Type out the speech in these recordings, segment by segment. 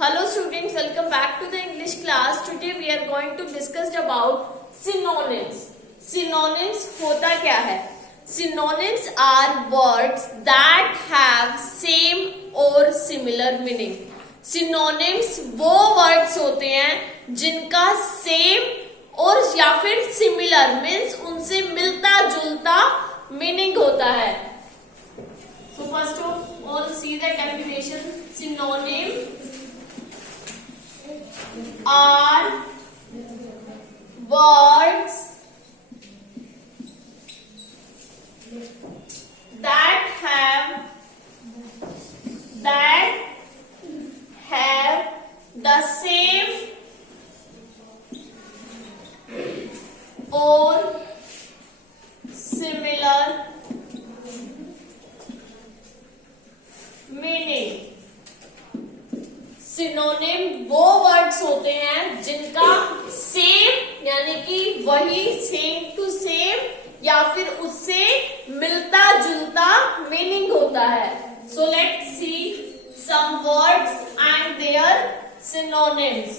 Hello students, welcome back to the English class. Today we are going to discuss about synonyms. Synonyms होता क्या है? Synonyms are words that have same or similar meaning. Synonyms वो words होते हैं जिनका same और या फिर similar means उनसे मिलता जुलता meaning होता है. So first of all see the definition. Synonym are words that have the same or similar meaning. Synonym वो वर्ड्स होते हैं जिनका सेम यानी कि वही सेम टू सेम या फिर उससे मिलता जुलता मीनिंग होता है. So let's see some words and their synonyms.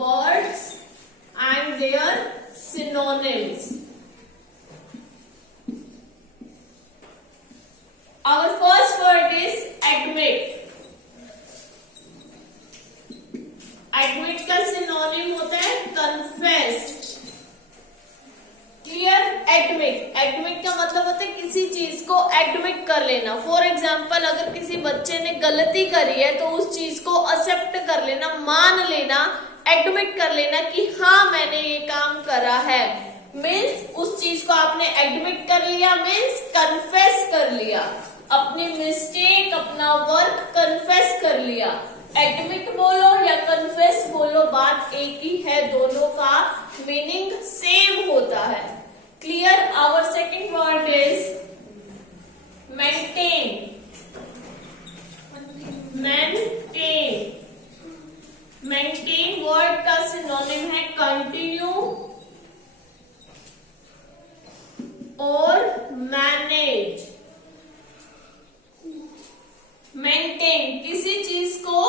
Words and their synonyms. Our first word is admit. Admit का सिनोनिम होता है confess. क्लियर? एडमिट का मतलब होता है किसी चीज को एडमिट कर लेना. फॉर एग्जाम्पल अगर किसी बच्चे ने गलती करी है तो उस चीज को एक्सेप्ट कर लेना, मान लेना, एडमिट कर लेना कि हाँ मैंने ये काम करा है. मीन्स उस चीज को आपने एडमिट कर लिया, मीन्स कन्फेस कर लिया, अपनी मिस्टेक अपना वर्क कन्फेस कर लिया. एडमिट बोलो या कन्फेस बोलो बात एक ही है, दोनों का मीनिंग सेम होता है. Clear? Our second word is maintain. Maintain word का सिनोनिम है कंटिन्यू और मैनेज. मेंटेन किसी चीज को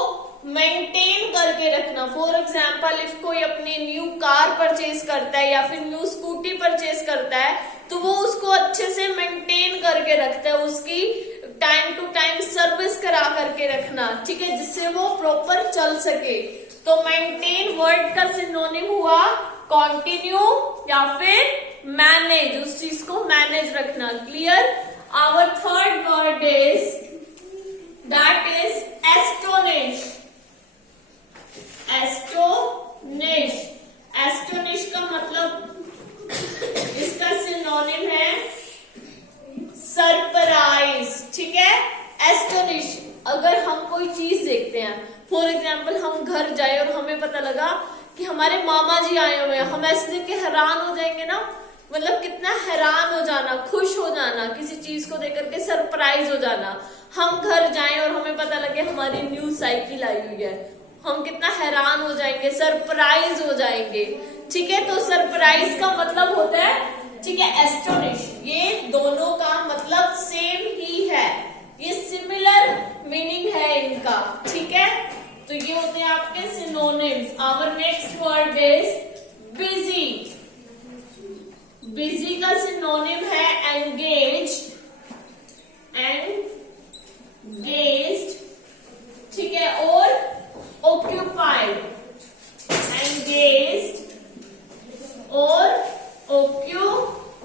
मेंटेन करके रखना. फॉर एग्जाम्पल इफ कोई अपनी न्यू कार परचेज करता है या फिर न्यू स्कूटी परचेज करता है तो वो उसको अच्छे से मेंटेन करके रखता है, उसकी टाइम टू टाइम सर्विस करा करके रखना, ठीक है, जिससे वो प्रॉपर चल सके. तो मेंटेन वर्ड का सिनोनिम हुआ कंटिन्यू या फिर मैनेज, उस चीज को मैनेज रखना. Clear? Our third word is that is astonish. Astonish का मतलब इसका सिनोनिम है सरप्राइज. ठीक है? एस्टोनिश अगर हम कोई चीज देखते हैं, फॉर एग्जाम्पल हम घर जाए और हमें पता लगा कि हमारे मामा जी आए हुए हैं, हम ऐसे देख के हैरान हो जाएंगे ना. मतलब कितना हैरान हो जाना, खुश हो जाना, किसी चीज को देख करके सरप्राइज हो जाना. हम घर जाएं और हमें पता लगे हमारी न्यू साइकिल आई हुई है, हम कितना हैरान हो जाएंगे, सरप्राइज हो जाएंगे. ठीक है? तो सरप्राइज का मतलब होता है, ठीक है, एस्टोनिश. ये दोनों का मतलब सेम ही है, ये सिमिलर मीनिंग है इनका. ठीक है? तो ये होते हैं आपके synonyms. Our next word is busy. Busy का सिनोनिम है एंगेज. ठीक है, और ऑक्यूपाइड. एंगेज्ड और ऑक्यूपाइड.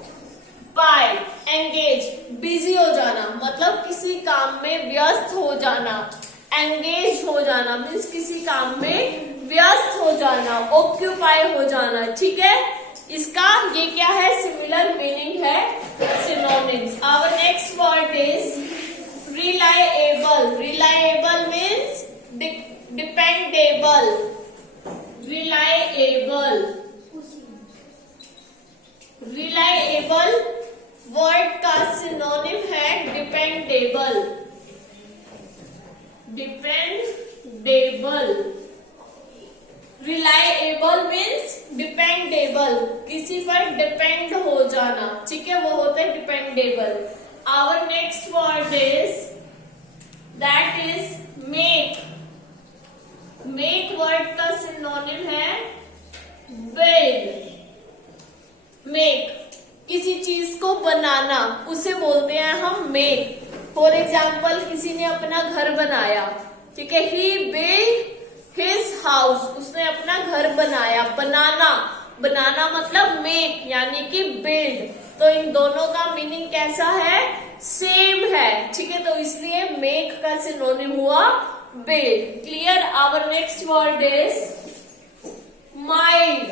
एंगेज बिजी हो जाना मतलब किसी काम में व्यस्त हो जाना. एंगेज हो जाना मीन्स किसी काम में व्यस्त हो जाना, ऑक्यूपाई हो जाना. ठीक है? इसका ये क्या है? सिमिलर मीनिंग है synonyms. Our next word is reliable. Reliable means dependable. Reliable word का सिनोनिम है dependable. Reliable means dependable, किसी पर डिपेंड हो जाना. ठीक है? वो होता है dependable. Our next word is that is make. बोलते हैं हम मेक। फॉर एग्जाम्पल किसी ने अपना घर बनाया, ठीक है, ही बिल्ड हिज हाउस, उसने अपना घर बनाया। बनाना, बनाना मतलब मेक यानी कि बिल्ड, तो इन दोनों का मीनिंग कैसा है, सेम है, ठीक है, तो इसलिए मेक का सिनोनिम हुआ build. Clear. Our next word is mild,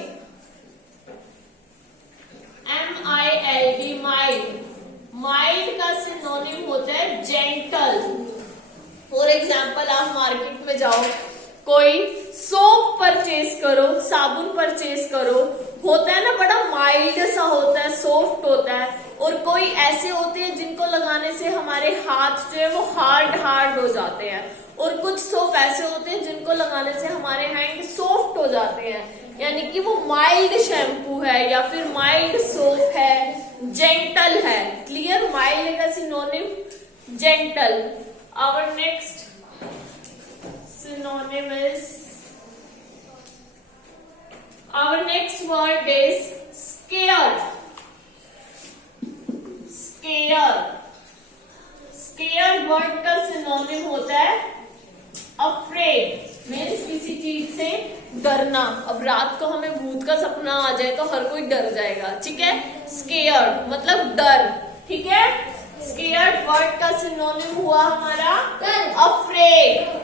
MILD, mild. Mild का सिनोनिम होता है जेंटल। फॉर एग्जाम्पल आप मार्केट में जाओ, कोई सोप परचेज करो, साबुन परचेज करो, होता है ना बड़ा माइल्ड सा होता है, सॉफ्ट होता है, और कोई ऐसे होते हैं जिनको लगाने से हमारे हाथ जो है वो हार्ड हो जाते हैं, और कुछ सोप ऐसे होते हैं जिनको लगाने से हमारे हैंड सॉफ्ट हो जाते हैं, यानी कि वो माइल्ड शैम्पू है या फिर माइल्ड सोप है, जेंटल है। क्लियर। माइल्ड का synonym gentle. Our next synonym is, our next word is scared. Scared word का synonym होता है afraid, मीन्स किसी चीज से डरना। अब रात को हमें भूत का सपना आ जाए तो हर कोई डर जाएगा, ठीक है। scared मतलब डर, ठीक है। scared वर्ड का सिनोनिम हुआ हमारा afraid।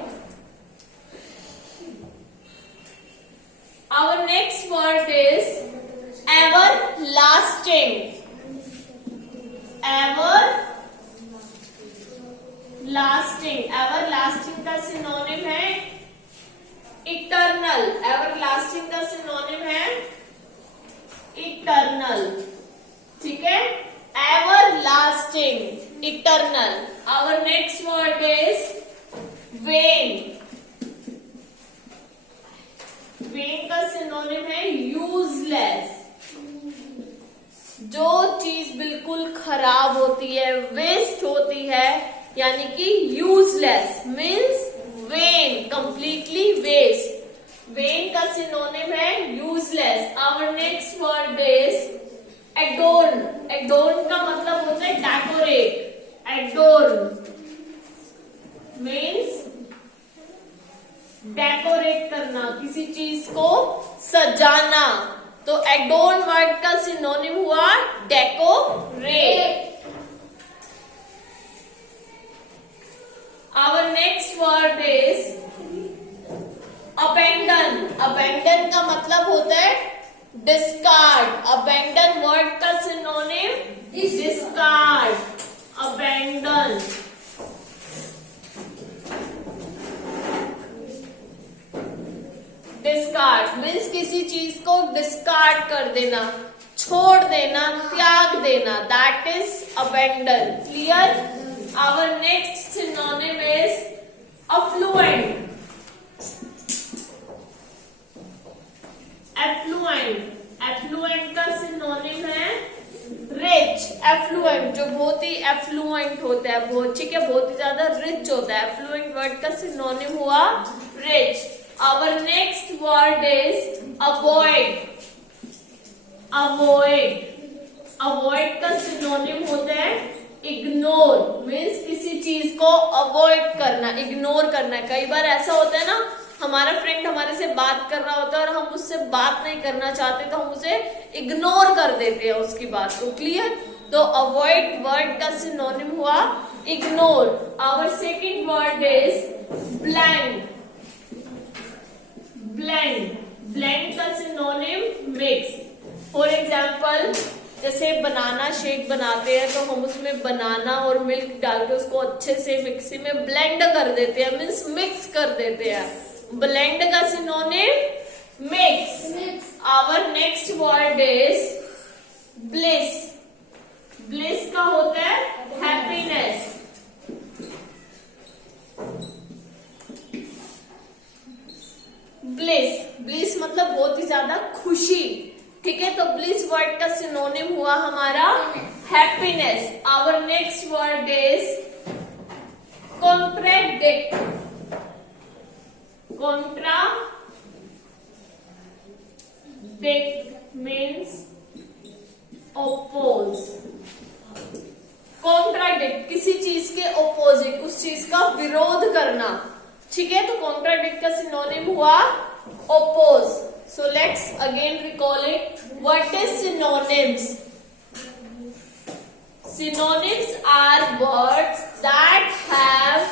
Our next word is everlasting. Everlasting का सिनोनिम है eternal। everlasting का सिनोनिम है eternal, ठीक है। everlasting, eternal। Our next word is vain। When का सिनोनिम है यूजलेस। जो चीज बिल्कुल खराब होती है, वेस्ट होती है, यानी कि useless means vain, completely waste. Vain का सिनोनिम है useless. Our next word is adorn. Adorn का मतलब होता है डेकोरेट। एडोर्न मीन्स डेकोरेट करना, किसी चीज को सजाना, तो एडोर्न वर्ड का सिनोनिम हुआ decorate. Our next word is abandon. Abandon का मतलब होता है डिस्कार्ड। अबेंडन वर्ड का synonym discard, abandon. Discard means किसी चीज को डिस्कार्ड कर देना, छोड़ देना, त्याग देना, that is abandon. Clear. Our next synonym is affluent. Affluent का सिनोनिम है रिच। एफ्लुएंट जो बहुत ही एफ्लुएंट होता है, बहुत, ठीक है, बहुत ही ज्यादा रिच होता है। एफ्लुएंट वर्ड का सिनोनिम हुआ rich. Our next word is avoid. Avoid का सिनोनिम होता है इग्नोर, मीन्स किसी चीज को अवॉइड करना, इग्नोर करना। कई बार ऐसा होता है ना, हमारा फ्रेंड हमारे से बात कर रहा होता है और हम उससे बात नहीं करना चाहते तो हम उसे इग्नोर कर देते हैं उसकी बात को। क्लियर। तो अवॉइड वर्ड का सिनोनिम हुआ ignore. Our second word is bland. Blend का सिनोनिम मिक्स। फॉर एग्जाम्पल जैसे बनाना शेक बनाते हैं तो हम उसमें बनाना और मिल्क डाल के उसको अच्छे से मिक्सी में ब्लेंड कर देते हैं, मीन्स मिक्स कर देते हैं। ब्लेंड का synonym mix. Our next word is bliss. Bliss का होता है हैप्पीनेस। ब्लिस मतलब बहुत ही ज्यादा खुशी, ठीक है। तो ब्लिस वर्ड का सिनोनिम हुआ हमारा happiness. Our next word is contradict. Means oppose। Contradict, किसी चीज के ऑपोजिट, उस चीज का विरोध करना, ठीक है। तो कॉन्ट्राडिक्ट का सिनोनिम हुआ oppose. So let's again recall it. What is synonyms? Synonyms are words that have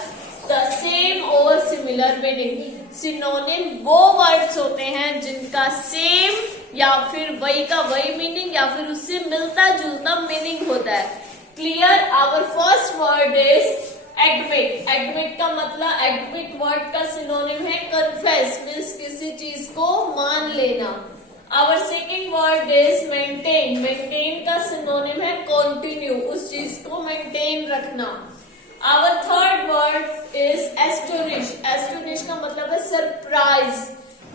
the same or similar meaning. Synonym वो words होते हैं जिनका same या फिर वही का वही meaning या फिर उससे मिलता जुलता meaning होता है। Clear? Our first word is admit. Admit का मतलब, admit word का synonym है confess, means किसी चीज को मान लेना। Our second word is maintain. Maintain का synonym है continue, उस चीज को maintain रखना। Our third word is astonish. Astonish का मतलब है surprise,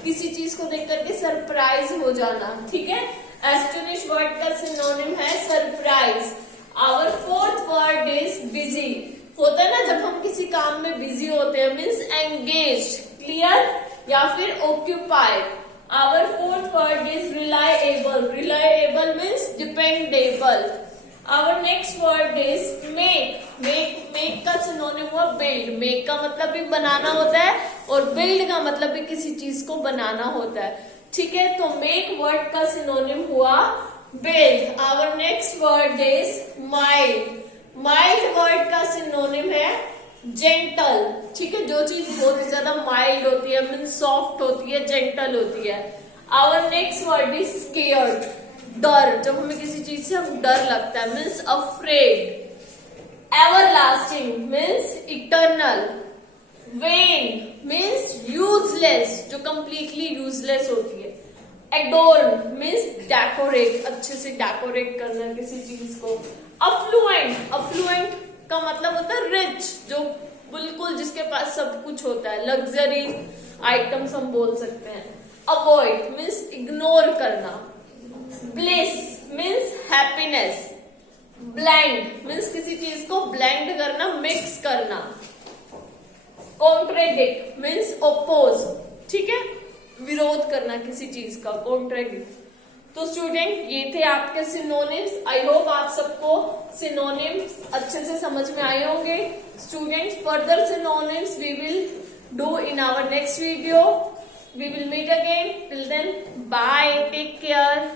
किसी चीज को देख करके surprise हो जाना, ठीक है। Astonish word का synonym है surprise। Our fourth word is busy. होता है ना जब हम किसी काम में busy होते हैं, means engaged, clear, या फिर occupied। Our fourth word is reliable. Reliable means dependable. Our next word is make. Make का synonym हुआ build. Make का मतलब भी बनाना होता है और build का मतलब भी किसी चीज को बनाना होता है, ठीक है। तो make word का synonym हुआ build। Our next word is mild. Mild word का synonym है जेंटल, ठीक है। जो चीज बहुत ही ज्यादा माइल्ड होती है, मीन सॉफ्ट होती है, जेंटल होती है। Our next word is scared, डर, जब हमें किसी चीज से हम डर लगता है, means afraid. Everlasting means eternal. When means useless, जो कंप्लीटली यूजलेस होती है। एडोर्न मीन्स डेकोरेट, अच्छे से डेकोरेट करना किसी चीज को। अफ्लुएंट, अफ्लुएंट का मतलब होता है रिच, जो बिल्कुल जिसके पास सब कुछ होता है, लग्जरी आइटम्स हम बोल सकते हैं। अवॉइड मीन्स इग्नोर करना। Bliss means happiness. Blend means किसी चीज को ब्लेंड करना, मिक्स करना। कॉन्ट्रेडिक्ट मीन्स ओपोज, ठीक है, विरोध करना किसी चीज का, कॉन्ट्रेडिक्ट। तो स्टूडेंट ये थे आपके सिनोनिम्स। आई होप आप सबको सिनोनिम्स अच्छे से समझ में आए होंगे। Students, further synonyms we will do in our next video. We will meet again. Till then, bye, take care.